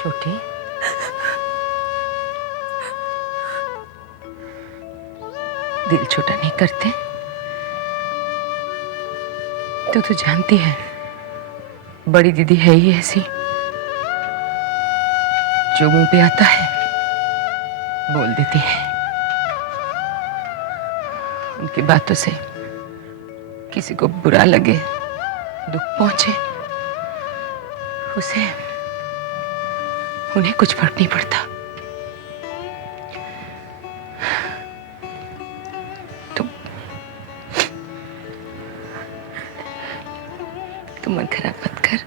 छोटी, दिल छोटा नहीं करते। तो जानती है बड़ी दीदी है ही ऐसी, जो मुंह पे आता है बोल देती है। उनकी बातों से किसी को बुरा लगे, दुख पहुंचे, उन्हें कुछ फर्क नहीं पड़ता। तुम मन खराब मत कर।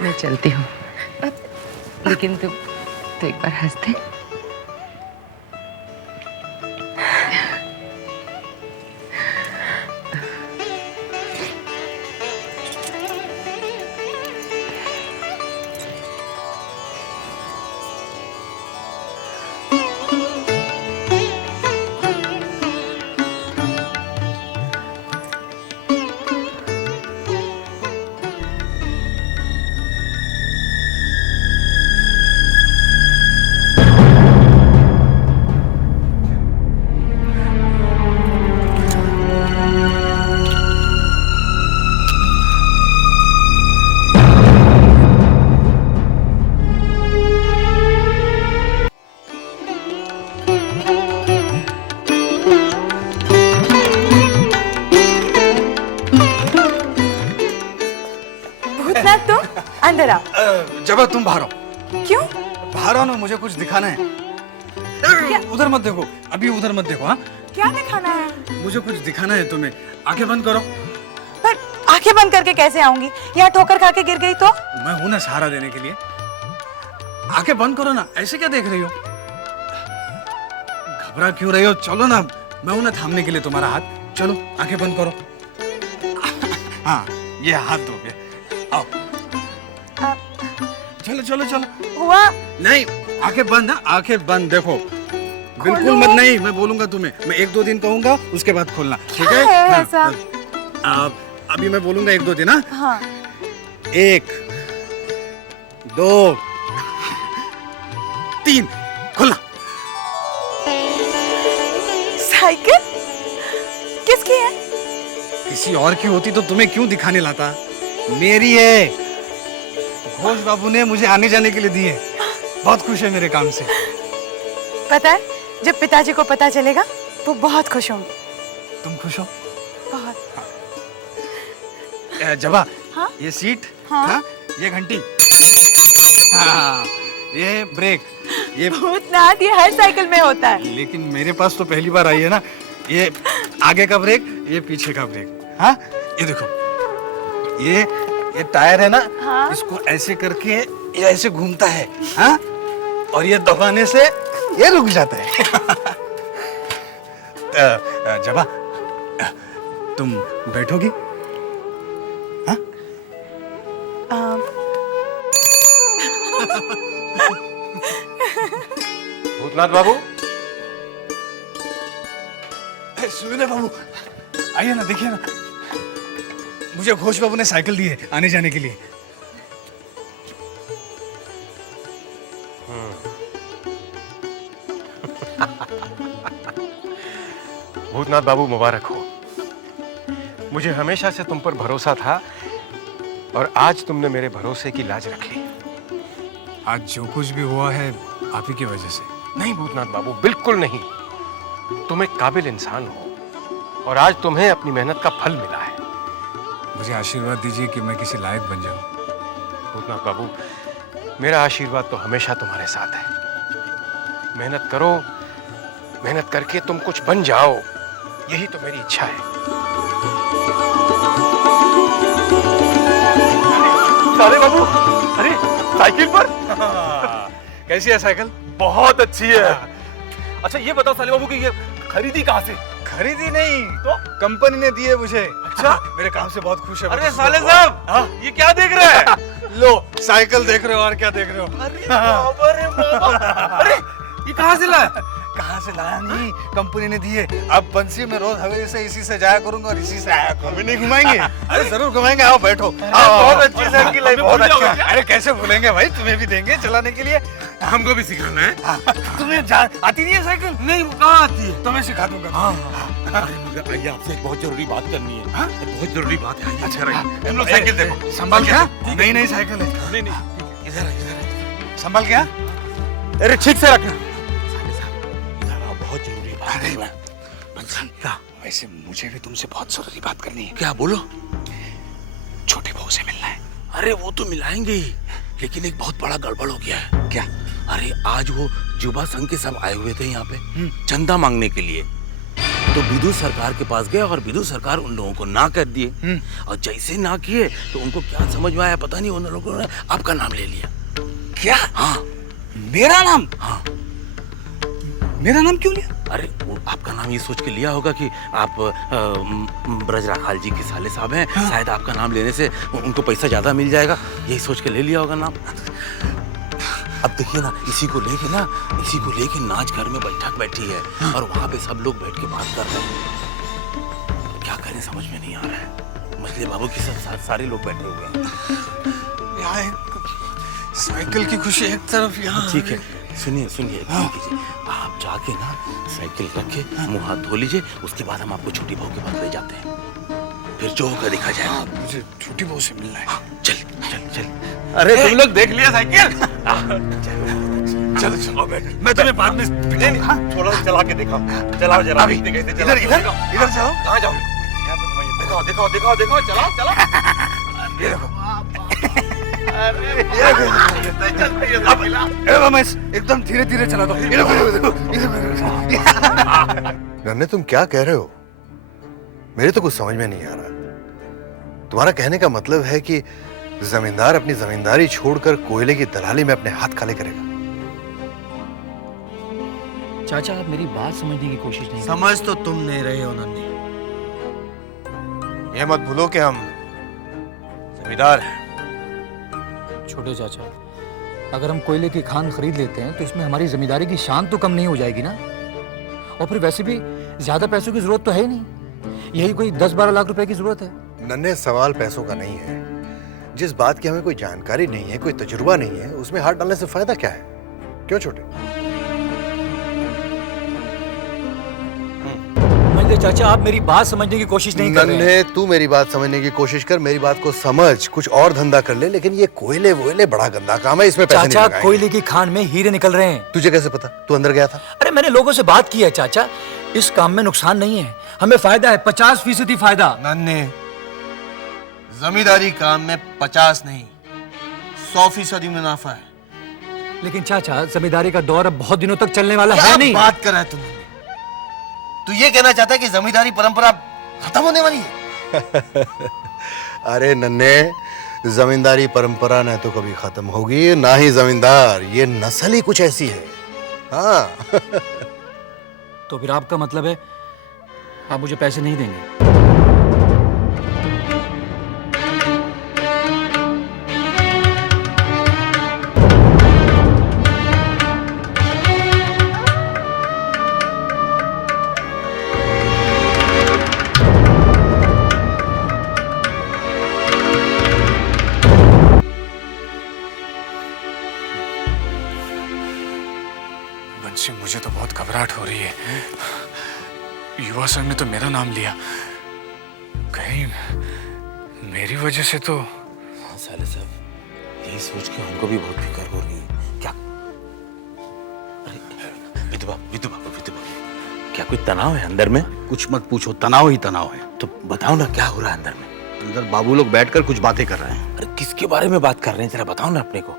मैं चलती हूँ, लेकिन तुम तो एक बार हंस दे। तुम अंदर आओ। जब तुम बाहर आओ। क्यों? बाहर आओ ना, मुझे कुछ दिखाना है। उधर मत देखो, अभी उधर मत देखो। हाँ, क्या दिखाना है? मुझे कुछ दिखाना है तुम्हें। आंखें बंद करो। पर आंखें बंद करके कैसे आऊंगी? यहाँ ठोकर खा के गिर गई तो? मैं हूं ना सहारा देने के लिए। आंखें बंद करो ना, ऐसे क्या देख रही हो? घबरा क्यों रही हो? चलो ना, मैं हूं ना थामने के लिए तुम्हारा हाथ। चलो आंखें बंद करो। हाँ, ये हाथ दोगे। आओ, चलो चलो चलो। हुआ? नहीं, आंखें बंद। ना, आंखें बंद। देखो, बिल्कुल मत। नहीं, मैं बोलूंगा तुम्हें। मैं 1-2 दिन कहूंगा, उसके बाद खोलना, ठीक है? हाँ, ऐसा? अभी मैं बोलूंगा 1-2 दिन। हाँ, 1 2 3 खोलना। साइकिल किसकी है? किसी और की होती तो तुम्हें क्यों दिखाने लाता? मेरी है। घोष बाबू ने मुझे आने जाने के लिए दी है। बहुत खुश है मेरे काम से। पता है, जब पिताजी को पता चलेगा वो बहुत खुश होंगे। तुम खुश हो? बहुत। जबा, हाँ? ये सीट, हाँ? हाँ? ये घंटी, हाँ, ये ब्रेक, ये भूतनाथ, ये हर साइकिल में होता है। लेकिन मेरे पास तो पहली बार आई है ना। ये आगे का ब्रेक, ये पीछे का ब्रेक। हाँ, ये देखो, ये टायर है ना। हाँ? इसको ऐसे करके ये ऐसे घूमता है। हाँ? और ये दबाने से ये रुक जाता है। जबा, तुम बैठोगी? हाँ? भूतनाथ बाबू, सुविधा बाबू, आइए ना, देखिए ना। मुझे घोष बाबू ने साइकिल दी है आने जाने के लिए। भूतनाथ बाबू मुबारक हो। मुझे हमेशा से तुम पर भरोसा था और आज तुमने मेरे भरोसे की लाज रख ली। आज जो कुछ भी हुआ है आप ही की वजह से। नहीं भूतनाथ बाबू, बिल्कुल नहीं। तुम एक काबिल इंसान हो और आज तुम्हें अपनी मेहनत का फल मिला है। मुझे आशीर्वाद दीजिए कि मैं किसी लायक बन जाऊं। भूतनाथ बाबू, मेरा आशीर्वाद तो हमेशा तुम्हारे साथ है। मेहनत करो, मेहनत करके तुम कुछ बन जाओ, यही तो मेरी इच्छा है। साले बाबू, अरे साइकिल पर? कैसी है साइकिल? बहुत अच्छी है। अच्छा ये बताओ साले बाबू कि ये खरीदी कहाँ से? खरीदी नहीं तो कंपनी ने दी है मुझे। अच्छा, मेरे काम से बहुत खुश है। अरे साले साहब, ये क्या देख रहे हैं? लो, साइकिल देख रहे हो और क्या देख रहे हो? अरे बाबा रे बाबा, अरे ये कहाँ से लाए? कहाँ से लाया नहीं, कंपनी ने दिए। अब बंसी में रोज हवेली से इसी से जाया करूंगा और इसी से आया करूंगा। नहीं घुमाएंगे? अरे जरूर घुमाएंगे, आओ बैठो। बहुत अच्छी साइकिल है, बहुत अच्छा। अरे कैसे भूलेंगे भाई, तुम्हें भी देंगे चलाने के लिए। हमको भी सिखाना है। तुम्हें आती नहीं है साइकिल? नहीं, वो कहाँ आती है? तो मैं सिखा दूंगा। अरे मगर आइए, आपसे एक बहुत जरूरी बात करनी है। बहुत जरूरी बात है। अच्छा रहिए, तुम लोग ए, साइकिल देखो। संभाल क्या? नई नई साइकिल है। नहीं नहीं, इधर संभाल क्या? अरे ठीक से रखना। बहुत जरूरी बात अरे है। क्या? वैसे मुझे भी तुमसे बहुत जरूरी बात करनी है। क्या बोलो? छोटी बहू से मिलना है। अरे वो तो मिलाएंगे ही, लेकिन एक बहुत बड़ा गड़बड़ हो गया है। क्या? अरे आज वो युवा संघ के सब आए हुए थे यहाँ पे चंदा मांगने के लिए। तो विदु सरकार के पास गए और विदु सरकार उन लोगों को ना कर दिए। और जैसे ना किए तो उनको क्या समझ में आया पता नहीं, उन लोगों ने आपका नाम ले लिया। क्या? हाँ, मेरा नाम? हाँ। मेरा नाम क्यों लिया? अरे वो आपका नाम ये सोच के लिया होगा कि आप ब्रज राखाल जी के साले साहब हैं। हाँ। शायद आपका नाम लेने से उनको पैसा ज्यादा मिल जाएगा, यही सोच के ले लिया होगा नाम। अब देखिए ना, इसी को लेके नाच घर में बैठक बैठी है। हाँ। और वहाँ पे सब लोग बैठ के बात कर रहे हैं। क्या करें समझ में नहीं आ रहा है। मछली बाबू के साथ सारे लोग बैठे हुए हैं। यहाँ साइकिल की खुशी एक तरफ, यहाँ ठीक है, सुनिए हाँ। कीजिए, आप जाके ना साइकिल रख के मुंह हाथ धो लीजिए, उसके बाद हम आपको छोटी बहू के पास ले जाते हैं, फिर जो होगा देखा जाएगा। मुझे छोटी बहू से मिलना है। हाँ, चल। अरे तुम लोग देख लिया साइकिल? चलो मैं तुम्हें बाद में थोड़ा चला के दिखाओ, चलाओ जरा। इधर जाओ। कहाँ जाओ? दिखाओ, चलाओ। ये देखो। एकदम धीरे धीरे चला दो। नन्हे तुम क्या कह रहे हो? मेरे तो कुछ समझ में नहीं आ रहा। तुम्हारा कहने का मतलब है कि जमींदार अपनी जमींदारी छोड़कर कोयले की दलाली में अपने हाथ काले करेगा? चाचा, आप मेरी बात समझने की कोशिश नहीं समझ तो तुम नहीं रहे हो नन्ही। ये मत भूलो कि हम जमींदार हैं। छोटे चाचा, अगर हम कोयले की खान खरीद लेते हैं तो इसमें हमारी जमींदारी की शान तो कम नहीं हो जाएगी ना। और फिर वैसे भी ज्यादा पैसों की जरूरत तो है नहीं, यही कोई 10-12 लाख रुपए की जरूरत है। नन्हे सवाल पैसों का नहीं है। जिस बात की हमें कोई जानकारी नहीं है, कोई तजुर्बा नहीं है, उसमें हाथ डालने से फायदा क्या है? क्यों छोटे? चाचा, आप मेरी बात समझने की कोशिश नहीं कर रहे हैं। नन्हे, तू मेरी बात समझने की कोशिश कर, मेरी बात को समझ, कुछ और धंधा कर ले। लेकिन ये कोयले वोयले बड़ा गंदा काम है, इसमें पैसे नहीं लगाएंगे। कोयले की खान में हीरे निकल रहे हैं। तुझे कैसे पता? तू अंदर गया था? अरे मैंने लोगों से बात की है चाचा, इस काम में नुकसान नहीं है, हमें फायदा है, 50% फायदा। नन्हे, जमींदारी काम में 50 नहीं 100% मुनाफा है। लेकिन चाचा, जमींदारी का दौर अब बहुत दिनों तक चलने वाला है नहीं। बात कर रहा है तुम? तू ये कहना चाहता है कि जमींदारी परंपरा खत्म होने वाली है? अरे नन्हे, जमींदारी परंपरा न तो कभी खत्म होगी, ना ही जमींदार। ये नस्ल ही कुछ ऐसी है। हाँ। तो फिर आपका मतलब है आप मुझे पैसे नहीं देंगे? बंसी, मुझे तो बहुत घबराहट हो रही है। युवा संघ ने तो मेरा नाम लिया, कहीं मेरी वजह से तो। हाँ साले साहब, यही सोच के हमको भी बहुत फिक्र हो रही है। क्या? अरे विधु बाबू, क्या कोई तनाव है अंदर में? कुछ मत पूछो, तनाव ही तनाव है। तो बताओ ना, क्या हो रहा है अंदर में? अंदर बाबू लोग बैठकर कुछ बातें कर रहे हैं। अरे किसके बारे में बात कर रहे हैं, जरा बताओ ना अपने को।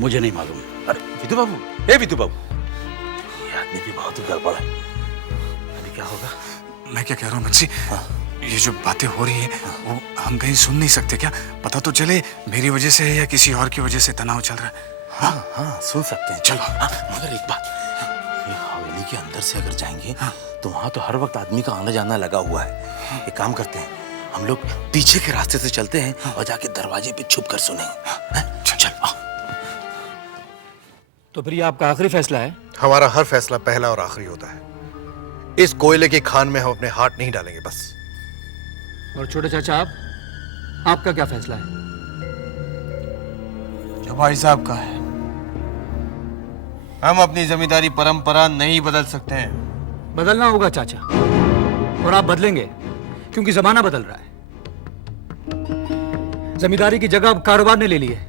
मुझे नहीं मालूम। अरे विधु बाबू, ये आदमी भी बहुत ही गड़बड़ है। अभी क्या होगा? मैं क्या कह रहा हूँ बंसी, ये जो बातें हो रही है वो हम कहीं सुन नहीं सकते क्या? पता तो चले मेरी वजह से है या किसी और की वजह से तनाव चल रहा है। हाँ, सुन सकते हैं। चलो। मगर एक बात, ये हवेली के अंदर से अगर जाएंगे तो वहाँ तो हर वक्त आदमी का आना जाना लगा हुआ है। एक काम करते हैं, हम लोग पीछे के रास्ते से चलते हैं और जाके दरवाजे पे छुप कर सुनेंगे। चल। तो फिर ये आपका आखिरी फैसला है? हमारा हर फैसला पहला और आखिरी होता है। इस कोयले की खान में हम अपने हाथ नहीं डालेंगे बस। और छोटे चाचा आपका क्या फैसला है? जो भाई साहब का है। हम अपनी जमींदारी परंपरा नहीं बदल सकते हैं। बदलना होगा चाचा, और आप बदलेंगे क्योंकि जमाना बदल रहा है। जमींदारी की जगह अब कारोबार ने ले ली है।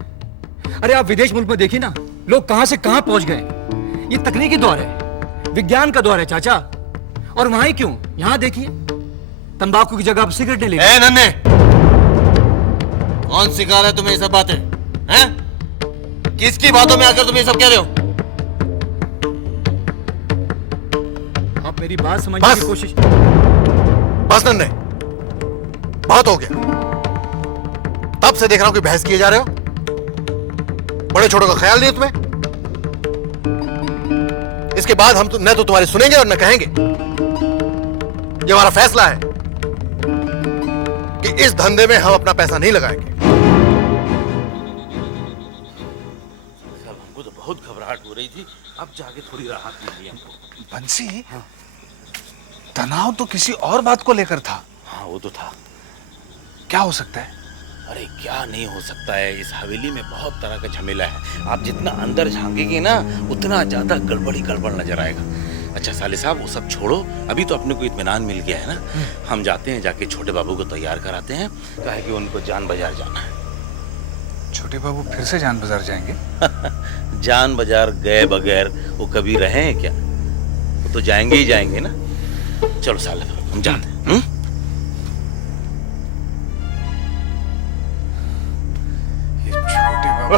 अरे आप विदेश मुल्क में देखिए ना, लोग कहां से कहां पहुंच गए। ये तकनीकी दौर है, विज्ञान का दौर है चाचा। और वहां ही क्यों, यहां देखिए तंबाकू की जगह अब सिगरेट ने ले ली। ए नन्हे, कौन सिखा रहा है तुम्हें ये सब बातें? हैं? किसकी बातों में आकर तुम ये सब कह रहे हो? आप मेरी बात समझने की कोशिश। बस नन्हे, बहुत हो गया। तब से देख रहा हूं कि बहस किए जा रहे हो। बड़े छोटों का ख्याल नहीं है तुम्हें। इसके बाद हम न तो तुम्हारी सुनेंगे और न कहेंगे। ये हमारा फैसला है कि इस धंधे में हम अपना पैसा नहीं लगाएंगे। साहब हमको तो बहुत घबराहट हो रही थी, अब जाके थोड़ी राहत मिली हमको। बंसी, तनाव तो किसी और बात को लेकर था। हाँ वो तो था। क्या हो सकता है? अरे क्या नहीं हो सकता है, इस हवेली में बहुत तरह का झमेला है। आप जितना अंदर झांकेंगे ना उतना ज्यादा गड़बड़ी गड़बड़ नजर आएगा। अच्छा साले साहब वो सब छोड़ो, अभी तो अपने को इत्मीनान मिल गया है ना, हम जाते हैं, जाके छोटे बाबू को तैयार कराते हैं, कहे कि उनको जान बाजार जाना है। छोटे बाबू फिर से जान बाजार जाएंगे? जान बाजार गए बगैर वो कभी रहे हैं क्या? वो तो जाएंगे ही जाएंगे ना। चलो साले साहब हम जाते हैं। ये छोटे बाबू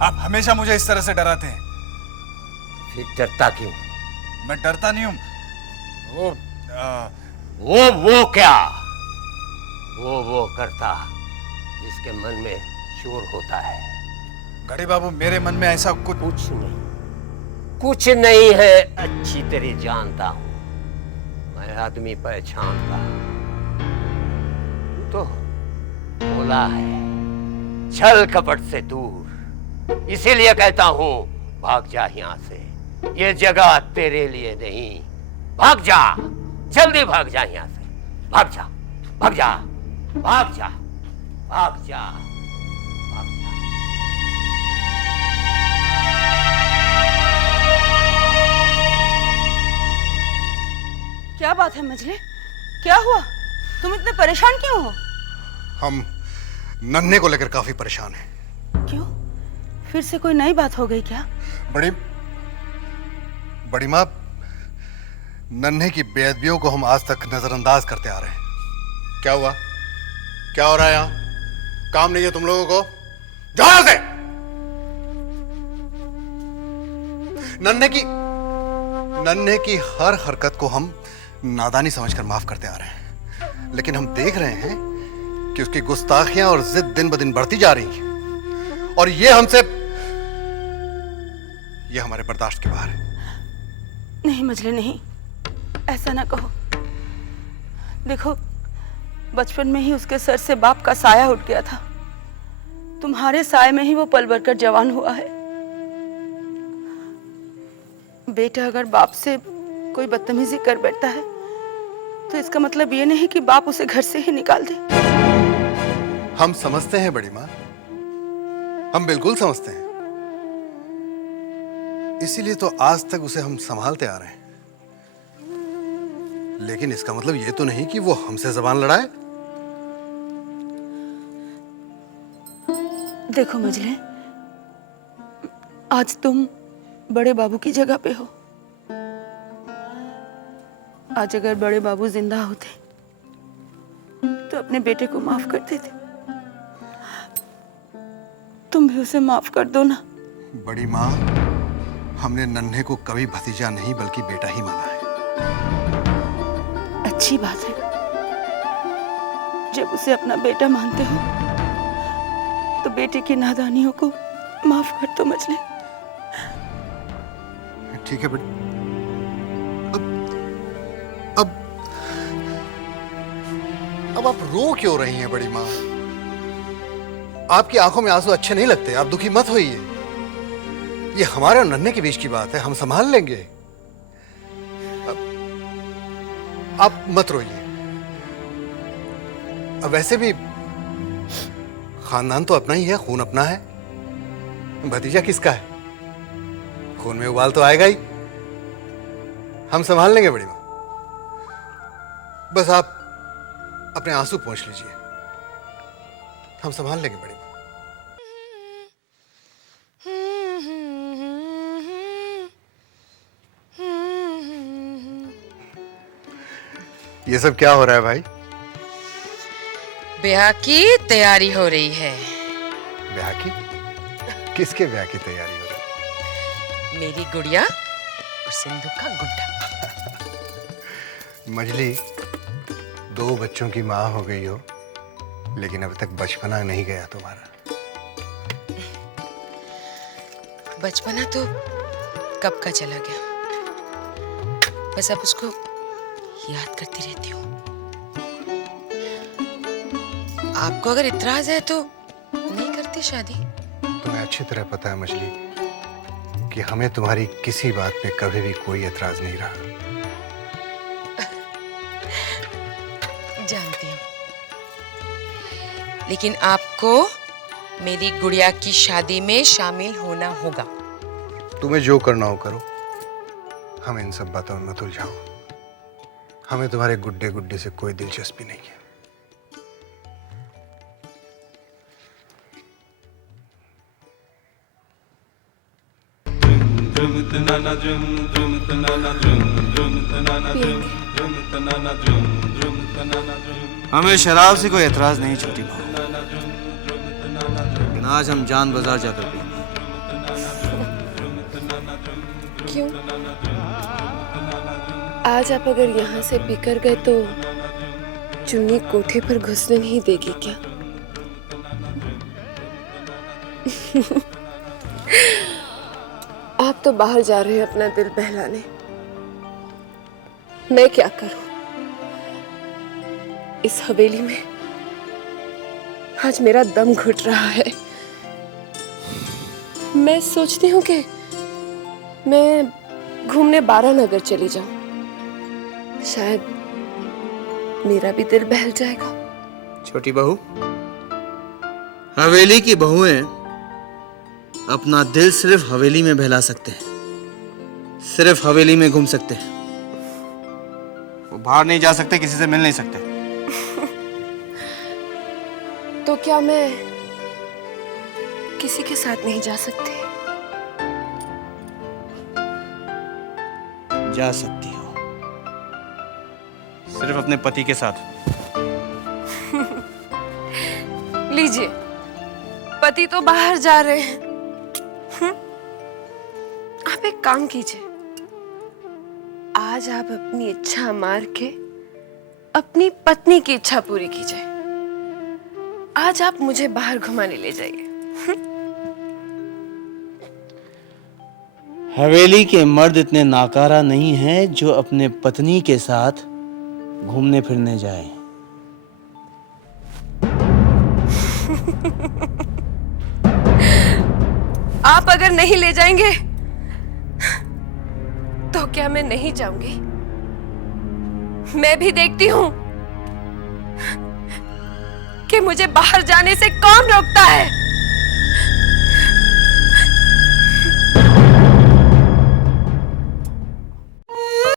आप हमेशा मुझे इस तरह से डराते हैं। फिर डरता क्यों? मैं डरता नहीं हूं। वो क्या? वो करता जिसके मन में चोर होता है। गड़ी बाबू मेरे मन में ऐसा कुछ नहीं है, अच्छी तरह जानता हूं मैं, आदमी पहचानता। तू तो भोला है, छल कपट से दूर, इसीलिए कहता हूं भाग जा यहां से। ये जगह तेरे लिए नहीं, भाग जा, जल्दी भाग जा यहां से। भाग जा, भाग जा, भाग जा, भाग जा, भाग जा। क्या बात है मजले? क्या हुआ? तुम इतने परेशान क्यों हो? हम नन्हे को लेकर काफी परेशान हैं। क्यों? फिर से कोई नई बात हो गई क्या? बड़ी माँ, नन्हे की बेअदबियों को हम आज तक नजरअंदाज करते आ रहे हैं। क्या हुआ? क्या हो रहा है यहाँ? काम नहीं है तुम लोगों को? जाओ यहाँ से। नन्हे की हर हरकत को हम नादानी समझकर माफ करते आ रहे हैं, लेकिन हम देख रहे हैं कि उसकी गुस्ताखियां और जिद दिन ब दिन बढ़ती जा रही हैं, और ये हमारे बर्दाश्त के बाहर है। नहीं मजले नहीं, ऐसा ना कहो। देखो, बचपन में ही उसके सर से बाप का साया उठ गया था। तुम्हारे साए में ही वो पल भर कर जवान हुआ है। बेटा अगर बाप से कोई बदतमीजी कर बैठता है तो इसका मतलब ये नहीं कि बाप उसे घर से ही निकाल दे। हम समझते हैं बड़ी माँ, हम बिल्कुल समझते हैं। इसीलिए तो आज तक उसे हम संभालते आ रहे हैं। लेकिन इसका मतलब ये तो नहीं कि वो हमसे जबान लड़ाए। देखो मजले, आज तुम बड़े बाबू की जगह पे हो। आज अगर बड़े बाबू जिंदा होते तो अपने बेटे को माफ कर देते। तुम भी उसे माफ कर दो ना। बड़ी माँ, हमने नन्हे को कभी भतीजा नहीं बल्कि बेटा ही माना है। अच्छी बात है। जब उसे अपना बेटा मानते हो तो बेटे की नादानियों को माफ कर दो मजले। ठीक है बड़ी। अब आप रो क्यों रही हैं बड़ी माँ? आपकी आंखों में आंसू अच्छे नहीं लगते, आप दुखी मत होइए। ये हमारे और नन्हे के बीच की बात है, हम संभाल लेंगे। आप मत रोइए। अब वैसे भी खानदान तो अपना ही है, खून अपना है। भतीजा किसका है? खून में उबाल तो आएगा ही। हम संभाल लेंगे बड़ी माँ। बस आप अपने आंसू पोंछ लीजिए, हम संभाल लेंगे बड़ी माँ। ये सब क्या हो रहा है भाई? ब्याह की तैयारी हो रही है। ब्याह की? किसके ब्याह की तैयारी हो रही है? मेरी गुड़िया और सिंधु का गुड्डा। मजली, 2 बच्चों की माँ हो गई हो, लेकिन अभी तक बचपना नहीं गया तुम्हारा। बचपना तो कब का चला गया, बस अब उसको याद करती रहती हूँ। आपको अगर इतराज है तो नहीं करती शादी। तुम्हें अच्छी तरह पता है मछली कि हमें तुम्हारी किसी बात पे कभी भी कोई एतराज नहीं रहा। जानती हूँ, लेकिन आपको मेरी गुड़िया की शादी में शामिल होना होगा। तुम्हें जो करना हो करो, हमें इन सब बातों में मत उलझाओ। हमें तुम्हारे गुड्डे गुड्डे से कोई दिलचस्पी नहीं है। हमें शराब से कोई एतराज नहीं छोटी बहू, लेकिन आज हम जान बाजार जाकर पिएंगे। क्यों? आज आप अगर यहाँ से पीकर गए तो चुन्नी कोठे पर घुसने नहीं देगी क्या? आप तो बाहर जा रहे हैं अपना दिल बहलाने। मैं क्या करूं? इस हवेली में आज मेरा दम घुट रहा है। मैं सोचती हूँ कि मैं घूमने 12 नगर चली जाऊं, शायद मेरा भी दिल बहल जाएगा। छोटी बहू, हवेली की बहुएं अपना दिल सिर्फ हवेली में बहला सकते हैं, सिर्फ हवेली में घूम सकते हैं। वो बाहर नहीं जा सकते, किसी से मिल नहीं सकते। तो क्या मैं किसी के साथ नहीं जा सकती? जा सकती हो, सिर्फ अपने पति के साथ। लीजिए, पति तो बाहर जा रहे हैं। आप एक काम कीजिए, आज आप अपनी इच्छा मार के अपनी पत्नी की इच्छा पूरी कीजिए। आज आप मुझे बाहर घुमाने ले जाइए। हवेली के मर्द इतने नाकारा नहीं हैं जो अपने पत्नी के साथ घूमने फिरने जाए। आप अगर नहीं ले जाएंगे तो क्या मैं नहीं जाऊंगी? मैं भी देखती हूं कि मुझे बाहर जाने से कौन रोकता है।